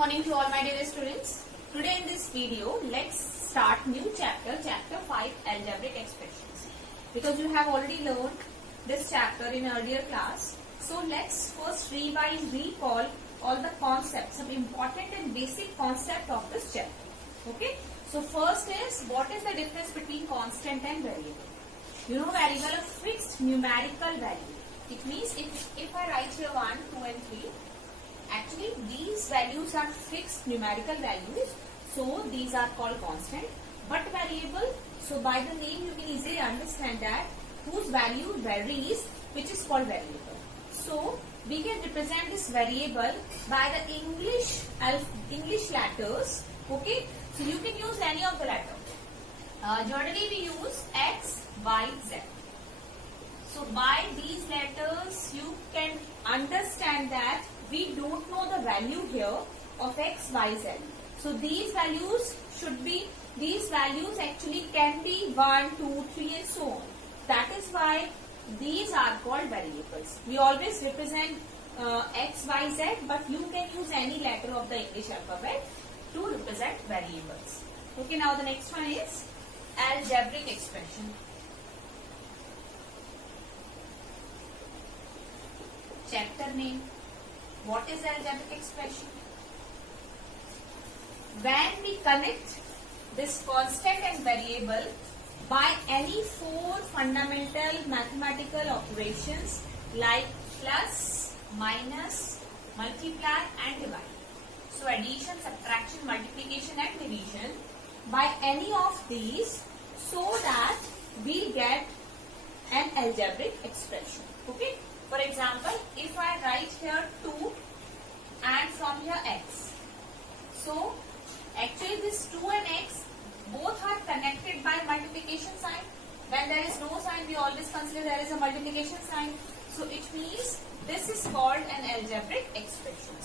morning to all my dear students. Today in this video, let's start new chapter 5 algebraic expressions. Because you have already learned this chapter in earlier class. So let's first recall all the concepts, some important and basic concept of this chapter. Okay. So first is, what is the difference between constant and variable? You know, variable a fixed numerical value. It means if I write here 1, 2 and 3, actually these values are fixed numerical values, so these are called constant. But variable, so by the name you can easily understand that whose value varies, which is called variable. So we can represent this variable by the English letters. Okay, so you can use any of the letters. Generally we use X, Y, Z. So by these letters you can understand that we don't know the value here of X, Y, Z. So these values actually can be 1, 2, 3 and so on. That is why these are called variables. We always represent X, Y, Z, but you can use any letter of the English alphabet to represent variables. Okay, now the next one is algebraic expression. Chapter name. What is algebraic expression? When we connect this constant and variable by any four fundamental mathematical operations like plus, minus, multiply and divide. So addition, subtraction, multiplication and division by any of these, so that we get an algebraic expression. Okay. For example, if I write here 2 and from here x. So actually this 2 and x both are connected by multiplication sign. When there is no sign, we always consider there is a multiplication sign. So it means this is called an algebraic expression.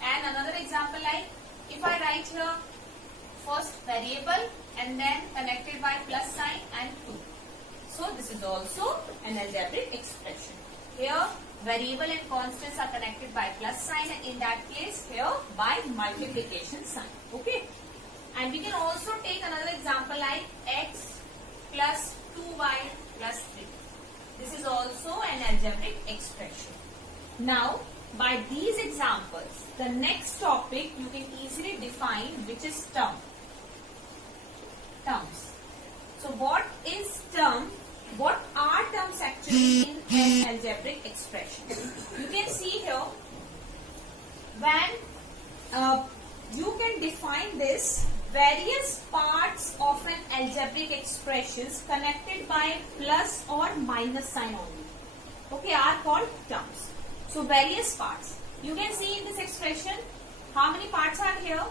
And another example, like if I write here first variable and then connected by plus sign and 2. So this is also an algebraic expression. Here variable and constants are connected by plus sign, and in that case here by multiplication sign. Okay. And we can also take another example like x plus 2y plus 3. This is also an algebraic expression. Now by these examples, the next topic you can easily define, which is terms. So what is term? What are terms actually in an algebraic expression? You can see here, when you can define this, various parts of an algebraic expressions connected by plus or minus sign only, okay, are called terms. So various parts. You can see in this expression, how many parts are here?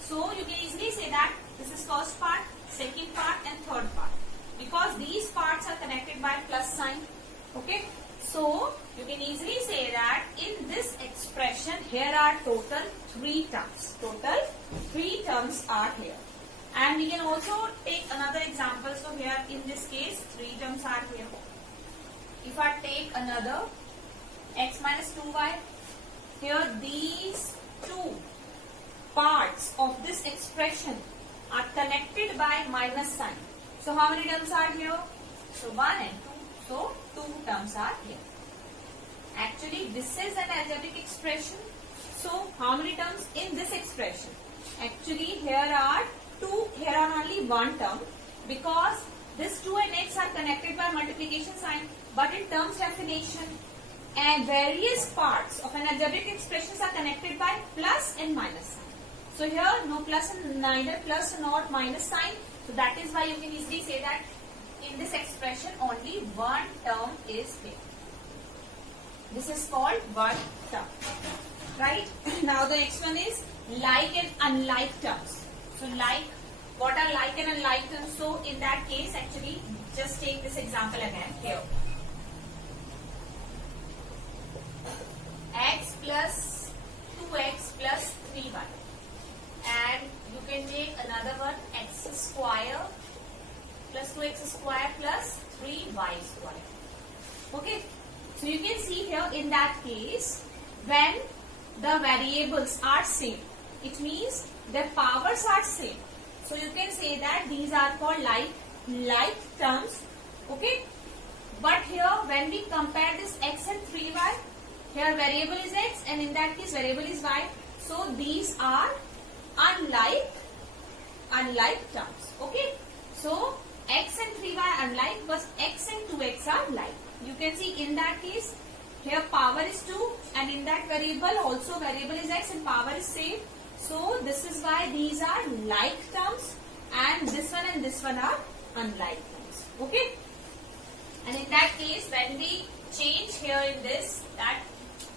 So you can easily say that this is first part, second part and third part. Because these parts are connected by plus sign. Okay. So you can easily say that in this expression here are total 3 terms. Total 3 terms are here. And we can also take another example. So here in this case 3 terms are here. If I take another x minus 2y, here these 2 parts of this expression are connected by minus sign. So how many terms are here? So 1 and 2. So 2 terms are here. Actually this is an algebraic expression. So how many terms in this expression? Actually here are only 1 term, because this 2 and x are connected by multiplication sign, but in terms definition and various parts of an algebraic expressions are connected by plus and minus sign. So here no plus and neither plus nor minus sign. So that is why you can easily say that in this expression only 1 term is here. This is called 1 term. Right? Now the next one is like and unlike terms. So like, what are like and unlike terms? So in that case actually just take this example again here. X plus 2x plus 3y. And you can take another one, x square plus 2x square plus 3y square. Okay. So you can see here in that case, when the variables are same. It means their powers are same. So you can say that these are called like terms. Okay. But here when we compare this x and 3y, here variable is x and in that case variable is y. So these are unlike terms. Okay. So x and 3y unlike, but x and 2x are like. You can see in that case here power is 2 and in that variable also variable is x and power is same. So this is why these are like terms and this one are unlike terms. Okay. And in that case when we change here in this, that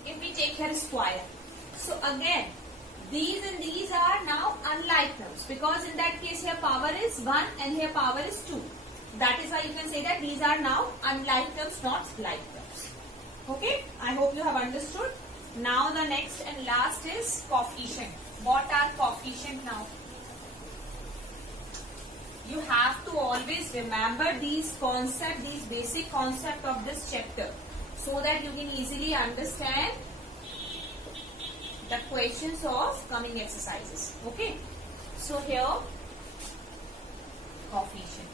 if we take here square, so again these and these are now unlike terms because in that case here power is 1 and here power is 2. That is why you can say that these are now unlike terms, not like terms. Okay, I hope you have understood. Now the next and last is coefficient. What are coefficient now? You have to always remember these concepts, these basic concepts of this chapter so that you can easily understand the questions of coming exercises. Okay. So here coefficient.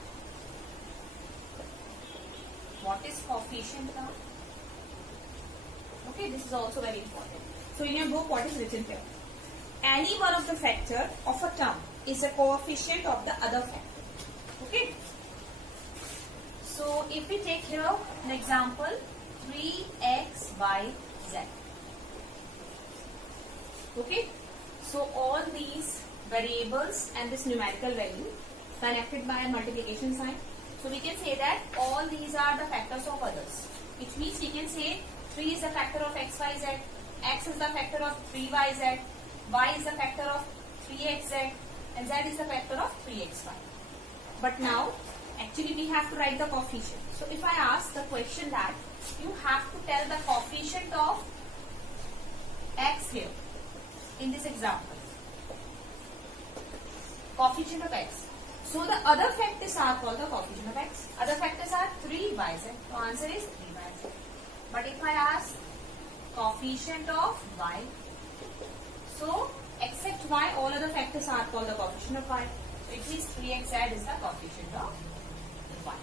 What is coefficient now? Okay, this is also very important. So in your book, what is written here? Any one of the factor of a term is a coefficient of the other factor. Okay. So if we take here an example 3x, y, z. Okay. So all these variables and this numerical value connected by a multiplication sign. So we can say that all these are the factors of others. Which means we can say 3 is the factor of x, y, z. X is the factor of 3y, z. Y is the factor of 3x, z. And z is the factor of 3x, y. But now, actually we have to write the coefficient. So if I ask the question that you have to tell the coefficient of x here in this example. Coefficient of x. So the other factors are called the coefficient of x. Other factors are 3yz. So answer is 3yz. But if I ask coefficient of y, so except y, all other factors are called the coefficient of y. So it means 3xz is the coefficient of y.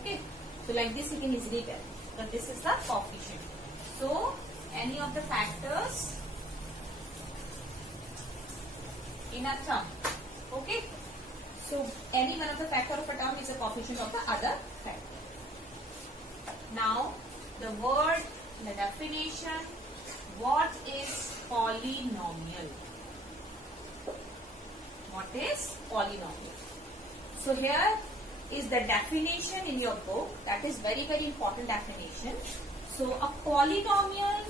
Okay. So like this you can easily tell that this is the coefficient. So any of the factors in a term. Okay. So any one of the factor of a term is a coefficient of the other factor. Now the word, the definition, what is polynomial? What is polynomial? So here is the definition in your book. That is very, very important definition. So a polynomial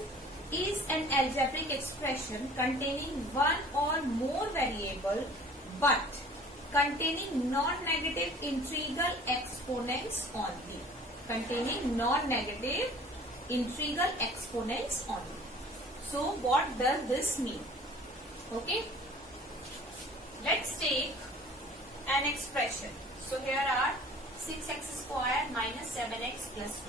is an algebraic expression containing one or more variable but containing non-negative integral exponents only. Containing non-negative integral exponents only. So what does this mean? Okay. Let's take an expression. So here are 6x square minus 7x plus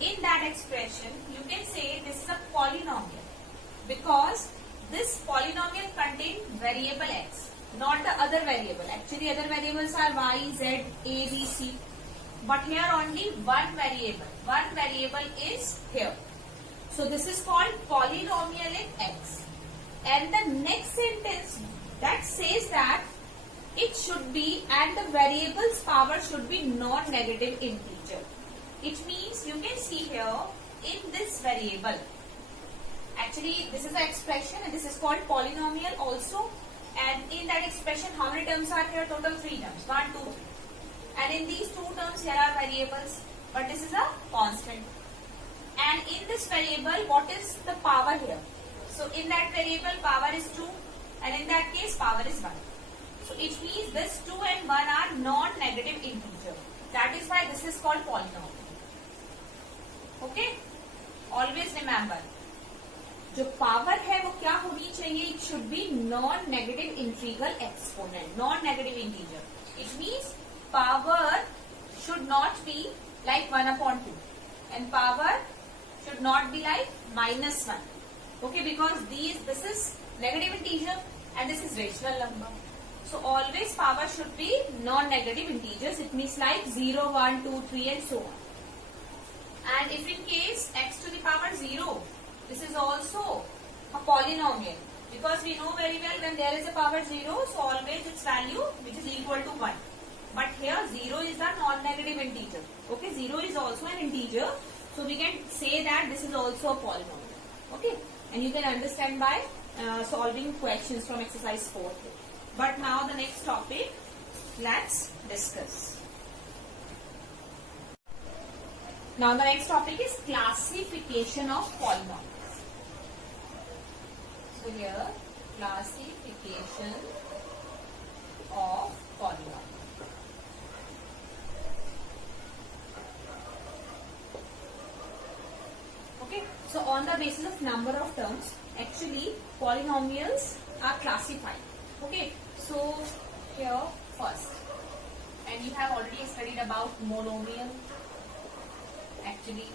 2. In that expression, you can say this is a polynomial because this polynomial contains variable x, not the other variable. Actually, other variables are y, z, a, b, c. But here only one variable. One variable is here. So this is called polynomial in x. And the next sentence that says that it should be and the variable's power should be non-negative integer. It means you can see here in this variable. Actually this is the expression and this is called polynomial also. And in that expression how many terms are here? Total 3 terms. 1, 2, 3. And in these 2 terms here are variables. But this is a constant. And in this variable what is the power here? So in that variable power is 2 and in that case power is 1. So it means this 2 and 1 are non-negative integer. That is why this is called polynomial. Okay? Always remember. जो power है वो क्या होनी चाहिए? It should be non-negative integral exponent. Non-negative integer. It means power should not be like 1 upon 2. And power should not be like minus 1. Okay, because this is negative integer and this is rational number. So always power should be non-negative integers. It means like 0, 1, 2, 3 and so on. And if in case x to the power 0, this is also a polynomial. Because we know very well when there is a power 0, so always its value which is equal to 1. But here 0 is a non-negative integer. Okay, 0 is also an integer. So we can say that this is also a polynomial. Okay, and you can understand by solving questions from exercise 4. But now the next topic, let's discuss. Now the next topic is classification of polynomials. So here, classification of polynomials. Okay, so on the basis of number of terms, actually polynomials are classified. Okay, so here first, and you have already studied about monomial, actually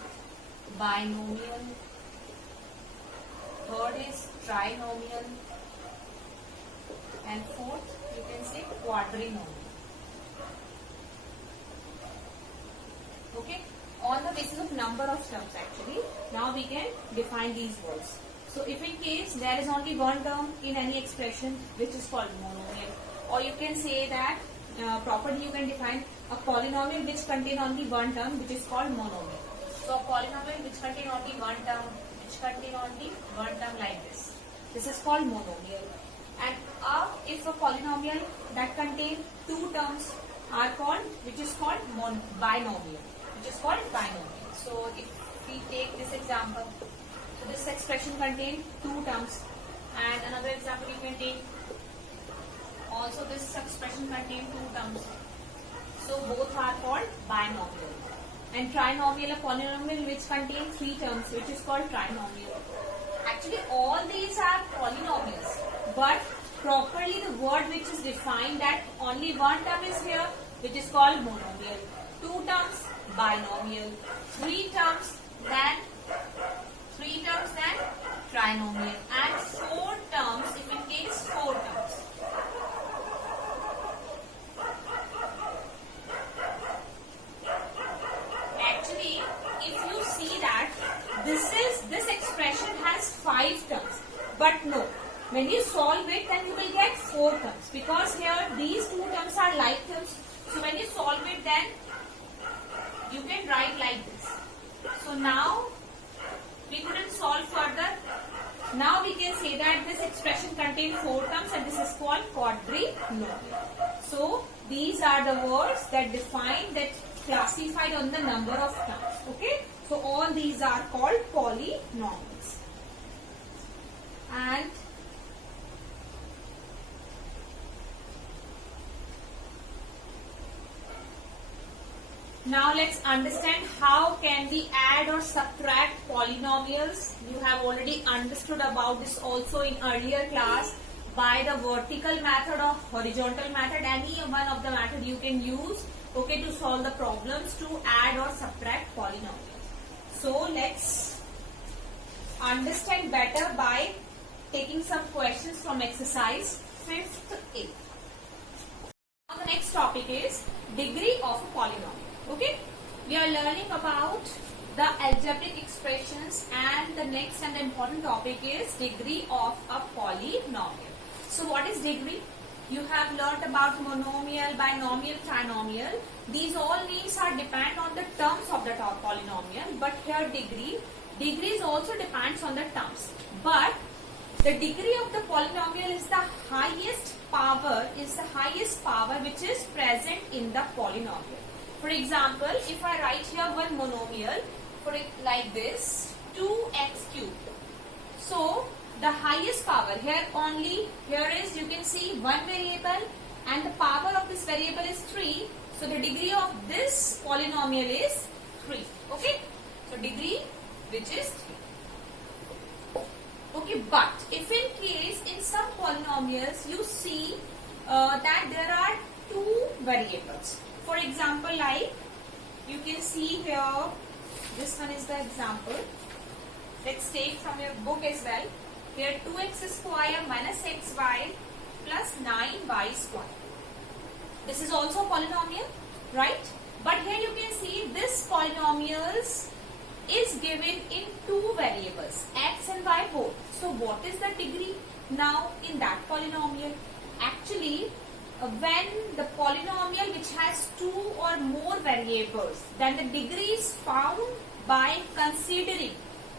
binomial, third is trinomial, and fourth you can say quadrinomial. Okay, on the basis of number of terms actually, now we can define these words. So if in case there is only one term in any expression which is called monomial, or you can say that properly you can define a polynomial which contain only one term which is called monomial. So a polynomial which contain only one term, like this. This is called monomial. And if a polynomial that contain two terms are called, which is called binomial. So if we take this example, so this expression contains two terms, and another example you can take. Also this expression contains two terms. So both are called binomial. And trinomial, a polynomial which contains three terms, which is called trinomial. Actually all these are polynomials, but properly the word which is defined that only one term is here, which is called monomial. Two terms, binomial. Three terms, then trinomial. And four terms, if in case four terms. Actually, if you see that this expression has five terms, but no, when you solve it, then you will get four terms, because here these two terms are like terms. So when you solve it, then you can write like this. So now we couldn't solve further. Now we can say that this expression contains four terms and this is called quadrinomial. So these are the words that define, that classified on the number of terms. Okay, so all these are called polynomials. And now let's understand how can we add or subtract polynomials. You have already understood about this also in earlier class by the vertical method or horizontal method. Any one of the method you can use, okay, to solve the problems to add or subtract polynomials. So let's understand better by taking some questions from exercise 5th A. Now the next topic is degree of a polynomial. Okay, we are learning about the algebraic expressions, and the next and the important topic is degree of a polynomial. So what is degree? You have learnt about monomial, binomial, trinomial. These all names are depend on the terms of the polynomial, but here degrees also depends on the terms. But the degree of the polynomial is the highest power which is present in the polynomial. For example, if I write here one monomial, for it like this, 2x cubed. So the highest power here is, you can see one variable and the power of this variable is 3. So the degree of this polynomial is 3. Okay, so degree which is 3. Okay, but if in case in some polynomials you see that there are two variables. For example, like you can see here, this one is the example. Let's take from your book as well. Here 2x square minus xy plus 9y square. This is also a polynomial, right? But here you can see this polynomials is given in two variables, x and y both. So what is the degree now in that polynomial? Actually, when the polynomial which has two or more variables, then the degree is found by considering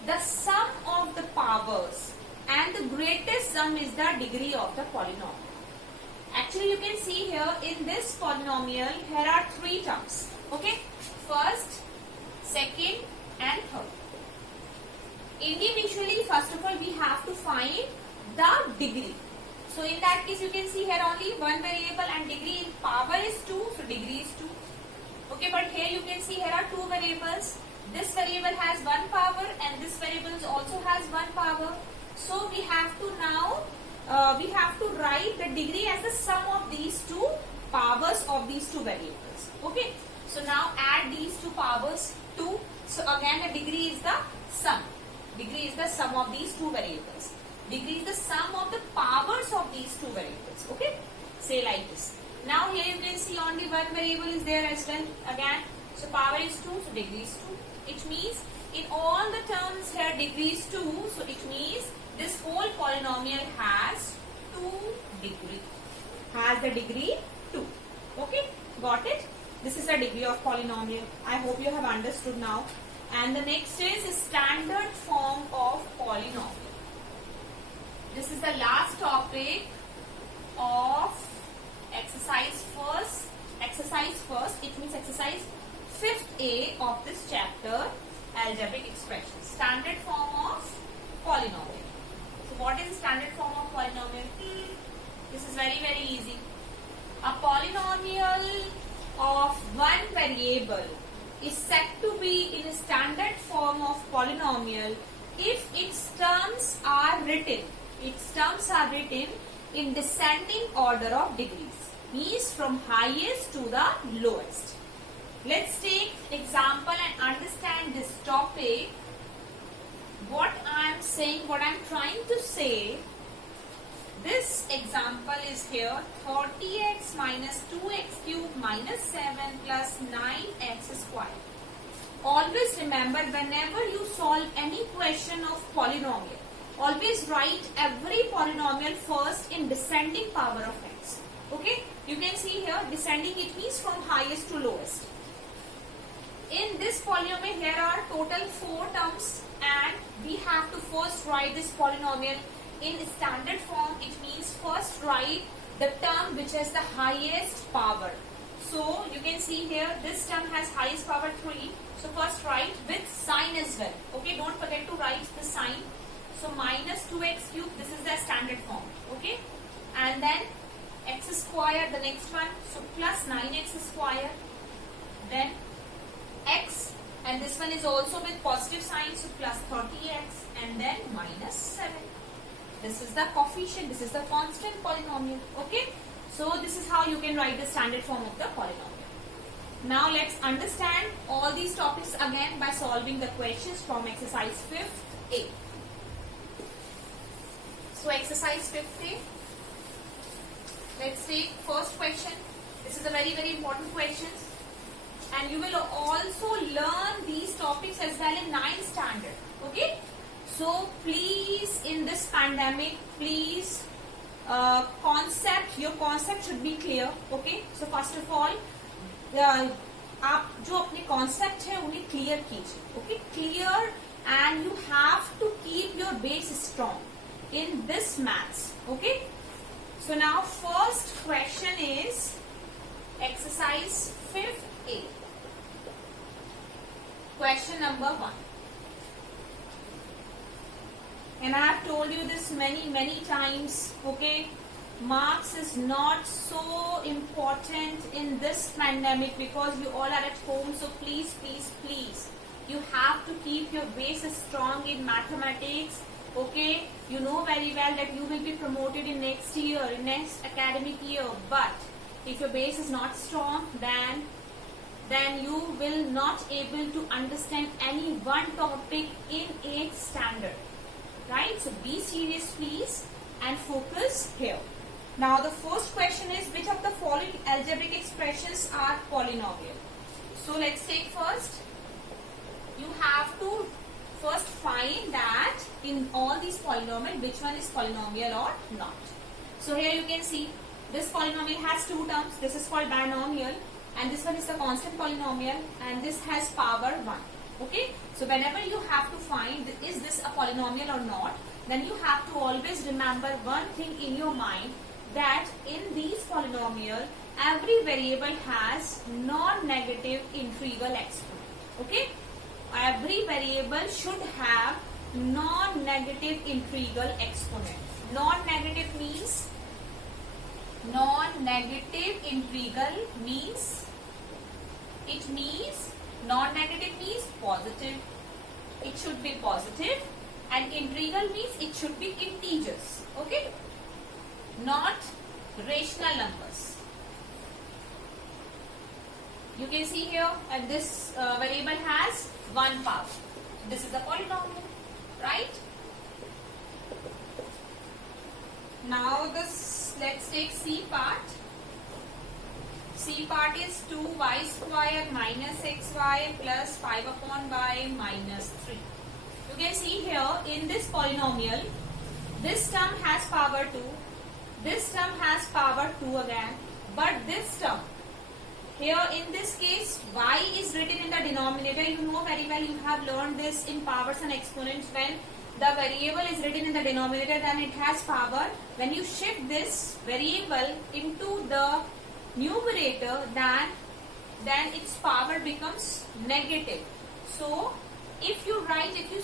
the sum of the powers, and the greatest sum is the degree of the polynomial. Actually, you can see here in this polynomial, here are three terms. Okay, first, second, and third. Individually, first of all, we have to find the degree. So in that case, you can see here only one variable and degree in power is 2, so degree is 2. Okay, but here you can see here are two variables. This variable has one power and this variable also has one power. So we have to now write the degree as the sum of these two powers of these two variables. Okay, so now add these two powers 2. So again the degree is the sum. Degree is the sum of these two variables. Degree is the sum of the powers of these two variables. Okay, say like this. Now here you can see only one variable is there as well again. So power is 2, so degree is 2. It means in all the terms here degree is 2. So it means this whole polynomial has 2 degree. Has the degree 2. Okay, got it? This is the degree of polynomial. I hope you have understood now. And the next is standard form of polynomial. This is the last topic of exercise first. It means exercise 5th A of this chapter, algebraic expressions. Standard form of polynomial. So what is the standard form of polynomial? This is very, very easy. A polynomial of one variable is said to be in a standard form of polynomial if its terms are written. Its terms are written in descending order of degrees, means from highest to the lowest. Let's take example and understand this topic. What I am saying, what I am trying to say, this example is here 30x minus 2x cube minus 7 plus 9x square. Always remember, whenever you solve any question of polynomial, always write every polynomial first in descending power of x. Okay, you can see here descending, it means from highest to lowest. In this polynomial here are total 4 terms and we have to first write this polynomial in standard form. It means first write the term which has the highest power. So you can see here this term has highest power 3. So first write with sign as well. Okay, don't forget to write the sign. So minus 2x cube, this is the standard form. Okay, and then x square, the next one. So plus 9x square. Then x, and this one is also with positive sign, so plus 30x, and then minus 7. This is the coefficient, this is the constant polynomial. Okay, so this is how you can write the standard form of the polynomial. Now let's understand all these topics again by solving the questions from exercise 5th A. So exercise 5th A, let's take first question. This is a very, very important question. And you will also learn these topics as well in 9th standard. Okay, so please, in this pandemic, please your concept should be clear. Okay, so first of all आप जो अपने concept है उन्हें clear कीजिए. Okay, clear, and you have to keep your base strong in this maths. Okay, so now first question is exercise 5th A. Question number 1. And I have told you this many times. Okay, marks is not so important in this pandemic because you all are at home. So please, you have to keep your base strong in mathematics. Okay, you know very well that you will be promoted in next year, in next academic year. But if your base is not strong, then you will not able to understand any one topic in 8th standard, right? So be serious please and focus here. Now the first question is, which of the following algebraic expressions are polynomial? So let's take first. You have to first find that in all these polynomial, which one is polynomial or not. So here you can see this polynomial has two terms. This is called binomial and this one is the constant polynomial and this has power 1. Okay. So whenever you have to find is this a polynomial or not, then you have to always remember one thing in your mind, that in these polynomial every variable has non-negative integral exponent. Okay. Every variable should have non-negative integral exponent. Non-negative means non-negative means positive. It should be positive, and integral means it should be integers. Okay, not rational numbers. You can see here, and this variable has 1 power. This is a polynomial, right? Now let's take C part. C part is 2y square minus xy plus 5 upon y minus 3. You can see here in this polynomial, this term has power 2, this term has power 2 again, but this term, here in this case, y is written in the denominator. You know very well, you have learned this in powers and exponents. When the variable is written in the denominator, then it has power. When you shift this variable into the numerator, then its power becomes negative. So if you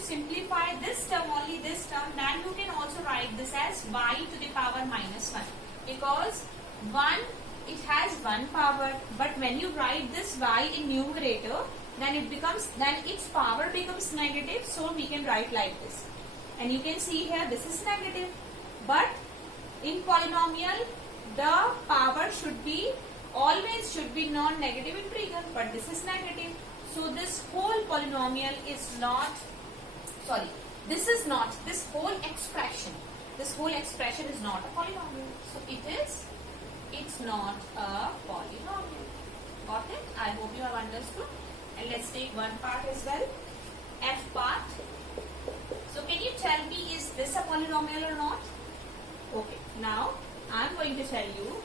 simplify this term, only this term, then you can also write this as y to the power minus 1, because 1, it has 1 power, but when you write this y in numerator, then its power becomes negative, so we can write like this. And you can see here this is negative, but in polynomial the power always should be non-negative integral, but this is negative. So this whole polynomial is not, this whole expression is not a polynomial. So it's not a polynomial. Got it? I hope you have understood. And let's take one part as well. F part. So can you tell me, is this a polynomial or not? Okay. Now I'm going to tell you.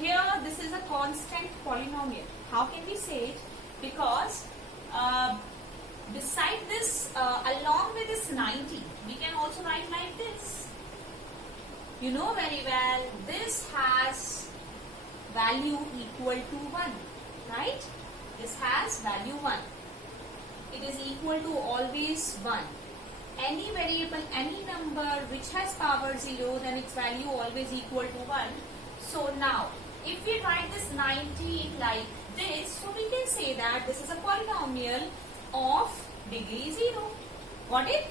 Here this is a constant polynomial. How can we say it? Because beside this, along with this 90, we can also write like this. You know very well, this has value equal to 1, right? This has value 1. It is equal to always 1. Any variable, any number which has power 0, then its value always equal to 1. So now, if we write this 90 like this, so we can say that this is a polynomial of degree 0. Got it?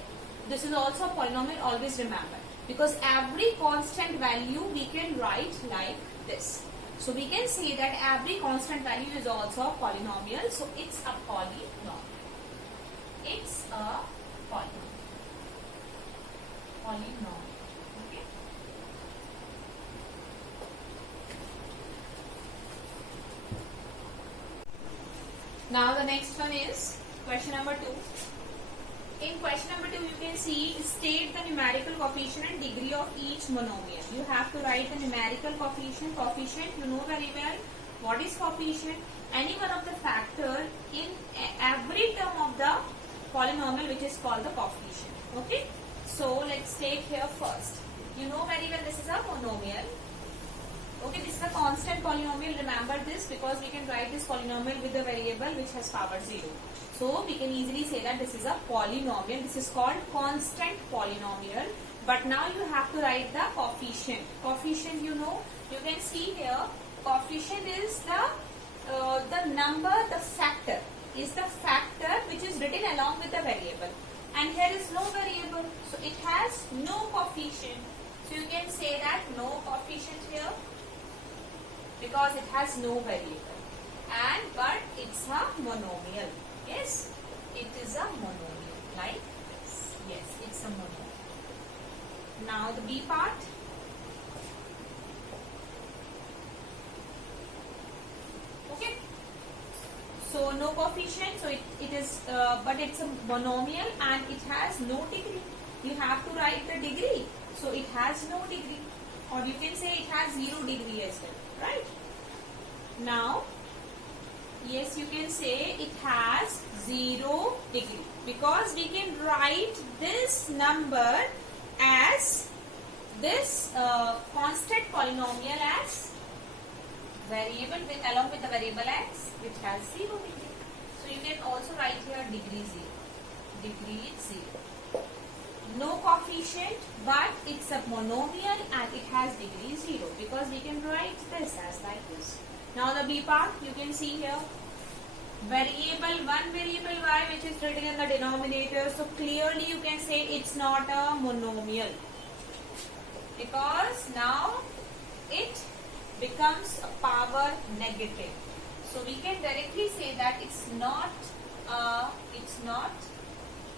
This is also a polynomial, always remember. Because every constant value we can write like this. So we can say that every constant value is also a polynomial. So it's a polynomial. It's a polynomial. Okay. Now the next one is question number 2. In question number 2, you can see, state the numerical coefficient and degree of each monomial. You have to write the numerical coefficient. Coefficient, you know very well what is coefficient. Any one of the factor in every term of the polynomial, which is called the coefficient. Okay. So let's take here first. You know very well this is a monomial. Okay, this is a constant polynomial. Remember this, because we can write this polynomial with the variable which has power 0. So we can easily say that this is a polynomial. This is called constant polynomial. But now you have to write the coefficient. Coefficient, you know, you can see here, coefficient is the number, the factor. Is the factor which is written along with the variable. And here is no variable. So it has no coefficient. So you can say that no coefficient here, because it has no variable. But it's a monomial. Yes, it is a monomial like this. Yes. it's a monomial. Now the B part. Okay. So no coefficient, so it is, but it's a monomial and it has no degree. You have to write the degree. So it has no degree, or you can say it has 0 degree as well, right? Now, yes, you can say it has 0 degree because we can write this number as this constant polynomial as variable along with the variable x, which has 0 degree. So you can also write here degree 0. Degree 0. No coefficient, but it's a monomial and it has degree 0 because we can write this as like this. Now the B part, you can see here variable, one variable y which is written in the denominator. So clearly you can say it's not a monomial because now it becomes a power negative. So we can directly say that it's not a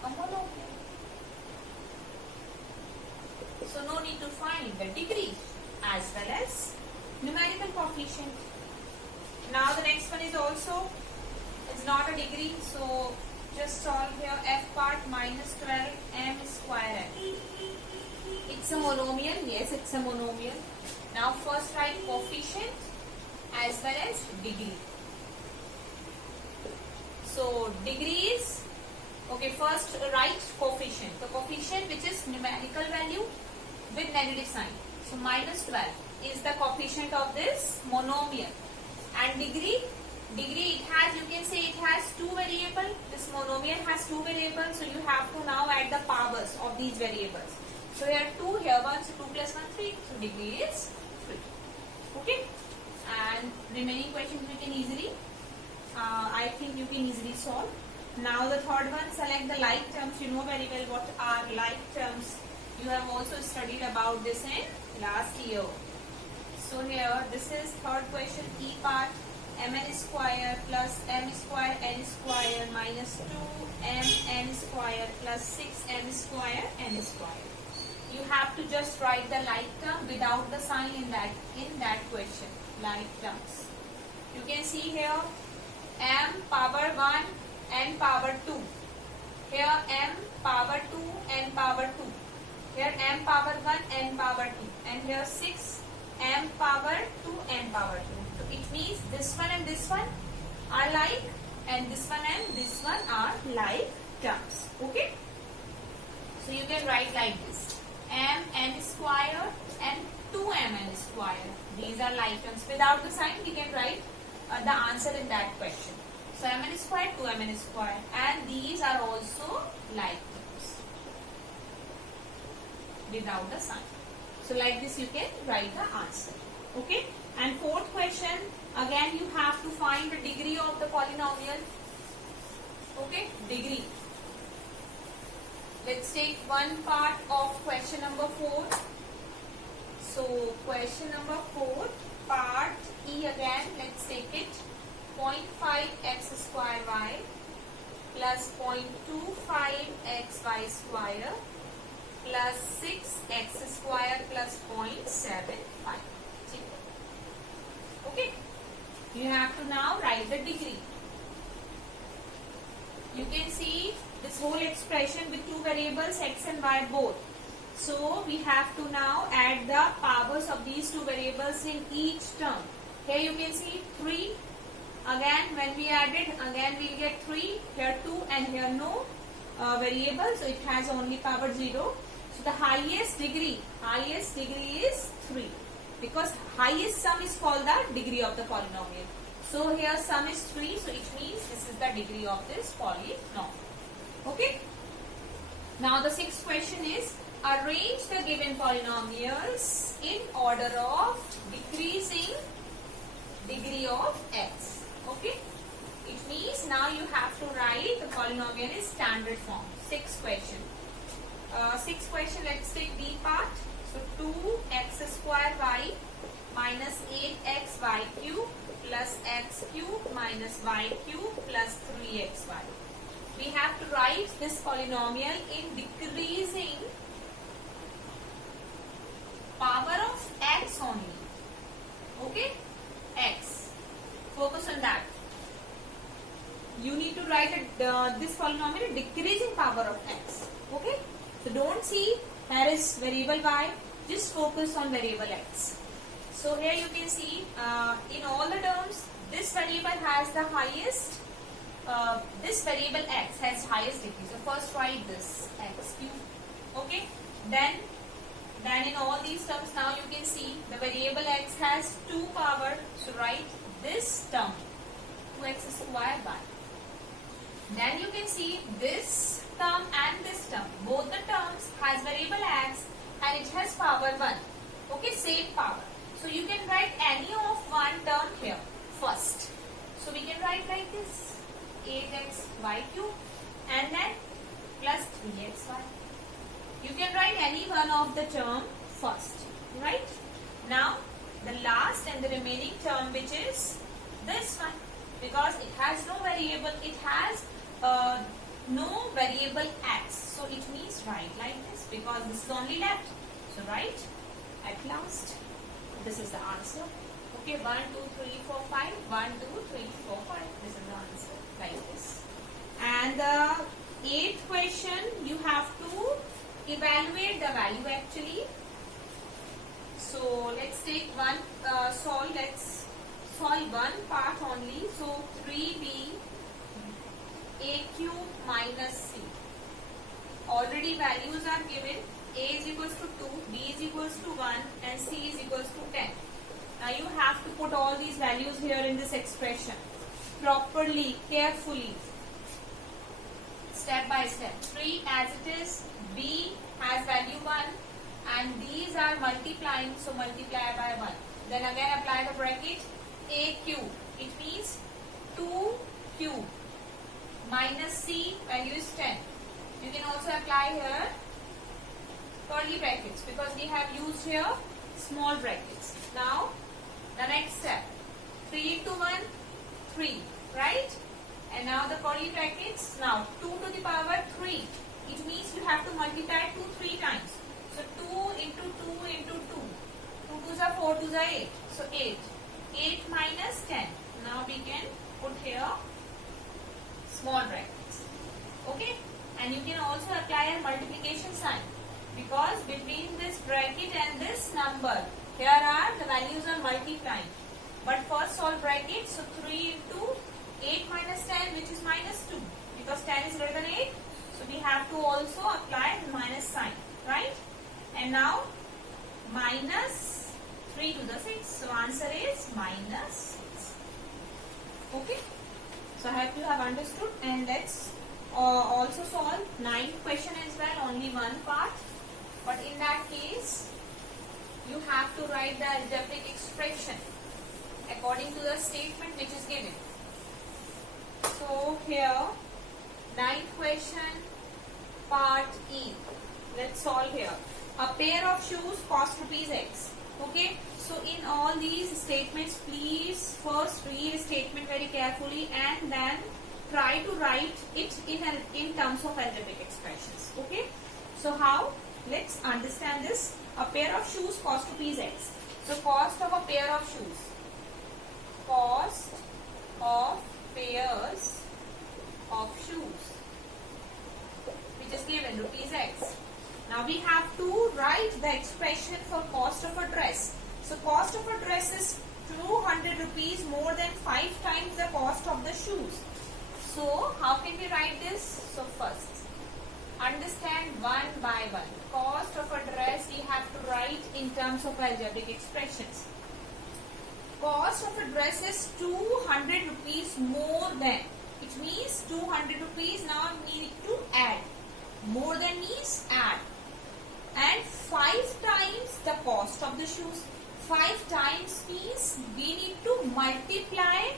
monomial. So no need to find the degree as well as numerical coefficient. Now the next one is also, it's not a degree, so just solve here f part minus 12 m square n. It's a monomial, yes, it's a monomial. Now first write coefficient as well as degree. So degree is, okay, first write coefficient. The coefficient which is numerical value with negative sign. So minus 12 is the coefficient of this monomial. And degree it has, you can say it has 2 variables. This monomial has 2 variables, so you have to now add the powers of these variables. So here 2, here 1, so 2 plus 1, 3. So degree is 3. Okay. And remaining questions we can easily, I think you can easily solve. Now the third one, select the like terms. You know very well what are like terms. You have also studied about this in last year. So here, this is third question, E part, mn square plus m square n square minus 2mn square plus 6m square n square. You have to just write the like term without the sign in that question, like terms. You can see here, m power 1, n power 2. Here m power 2, n power 2. Here m power 1, n power 2. And here 6, m power 2, n power 2. So it means this one and this one are like, and this one and this one are like terms. Okay. So you can write like this, m n square and 2mn square. These are like terms. Without the sign we can write the answer in that question. So mn square, 2mn square, and these are also like terms without the sign. So like this you can write the answer. Okay. And fourth question, again you have to find the degree of the polynomial. Okay, degree. Let's take one part of question number 4. So question number 4, part E again, let's take it. 0.5 x square y plus 0.25 xy square plus 6x square plus 0.75. Okay. You have to now write the degree. You can see this whole expression with 2 variables x and y both. So we have to now add the powers of these 2 variables in each term. Here you can see 3. Again when we add it, again we will get 3. Here 2 and here no variable. So it has only power 0. So the highest degree is 3. Because highest sum is called the degree of the polynomial. So here sum is 3, so it means this is the degree of this polynomial. Okay. Now the 6th question is, arrange the given polynomials in order of decreasing degree of x. Okay. It means now you have to write the polynomial in standard form. 6th question. 6th question, let's take B part. So 2x square y minus 8xy cube plus x cube minus y cube plus 3xy. We have to write this polynomial in decreasing this polynomial decreasing power of x. Okay, so don't see here is variable y, just focus on variable x. So here you can see in all the terms this variable has the highest, this variable x has highest degree. So first write this x cube. Okay, then in all these terms now you can see the variable x has 2 power. So write this term 2x square by. Then you can see this term and this term, both the terms has variable x and it has power 1. Okay, same power. So you can write any of one term here first. So we can write like this 8xy cube and then plus 3xy. You can write any one of the term first, right? Now the last and the remaining term, which is this one, because it has no variable, it has no variable x, so it means write like this because this is only left. So write at last. This is the answer. Okay, 1, 2, 3, 4, 5. 1, 2, 3, 4, 5. This is the answer like this. And the 8th question, you have to evaluate the value actually. So let's take one solve. Let's solve one part only. So 3b a cube minus c. Already values are given. A is equals to 2, b is equals to 1 and c is equals to 10. Now you have to put all these values here in this expression properly, carefully, step by step. 3 as it is, b has value 1 and these are multiplying, so multiply by 1. Then again apply the bracket a cube. It means 2 cube minus c value is 10. You can also apply here curly brackets because we have used here small brackets. Now the next step, 3 into 1, 3, right? And now the curly brackets, now 2 to the power 3. It means you have to multiply 2 3 times. So 2 into 2 into 2. 2 2s are 4 2s are 8. So 8. 8 minus 10. Now we can put here small brackets. Okay? And you can also apply a multiplication sign because between this bracket and this number, here are the values are multiplying. But first solve bracket, so 3 into 8 minus 10, which is minus 2 because 10 is greater than 8. So we have to also apply the minus sign, right? And now minus 3 to the 6. So answer is minus 6. Okay. So I hope you have understood, and let's also solve 9th question as well, only one part. But in that case, you have to write the algebraic expression according to the statement which is given. So here, 9th question, part E. Let's solve here. A pair of shoes cost rupees X. Okay. So in all these statements, please first read the statement very carefully and then try to write it in terms of algebraic expressions. Okay. So how? Let's understand this. A pair of shoes cost rupees X. So cost of a pair of shoes. Cost of pairs of shoes, which is given rupees X. Now we have to write the expression for cost of a dress. So cost of a dress is 200 rupees more than 5 times the cost of the shoes. So how can we write this? So first, understand one by one. Cost of a dress we have to write in terms of algebraic expressions. Cost of a dress is 200 rupees more than. It means 200 rupees. Now we need to add. More than means add. And 5 times the cost of the shoes. 5 times means we need to multiply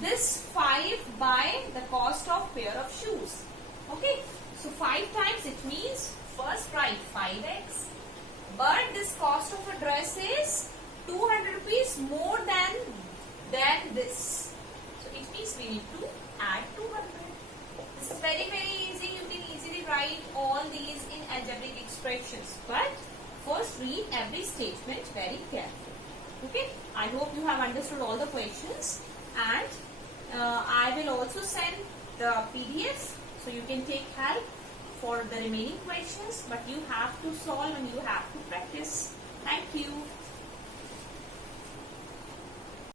this 5 by the cost of pair of shoes. Okay. So 5 times it means first write 5x. But this cost of a dress is 200 rupees more than this. So it means we need to add 200. This is very easy. You can easily write all these in algebraic expressions. But first read every statement very carefully. Okay. I hope you have understood all the questions, and I will also send the PDF, so you can take help for the remaining questions, but you have to solve and you have to practice. Thank you.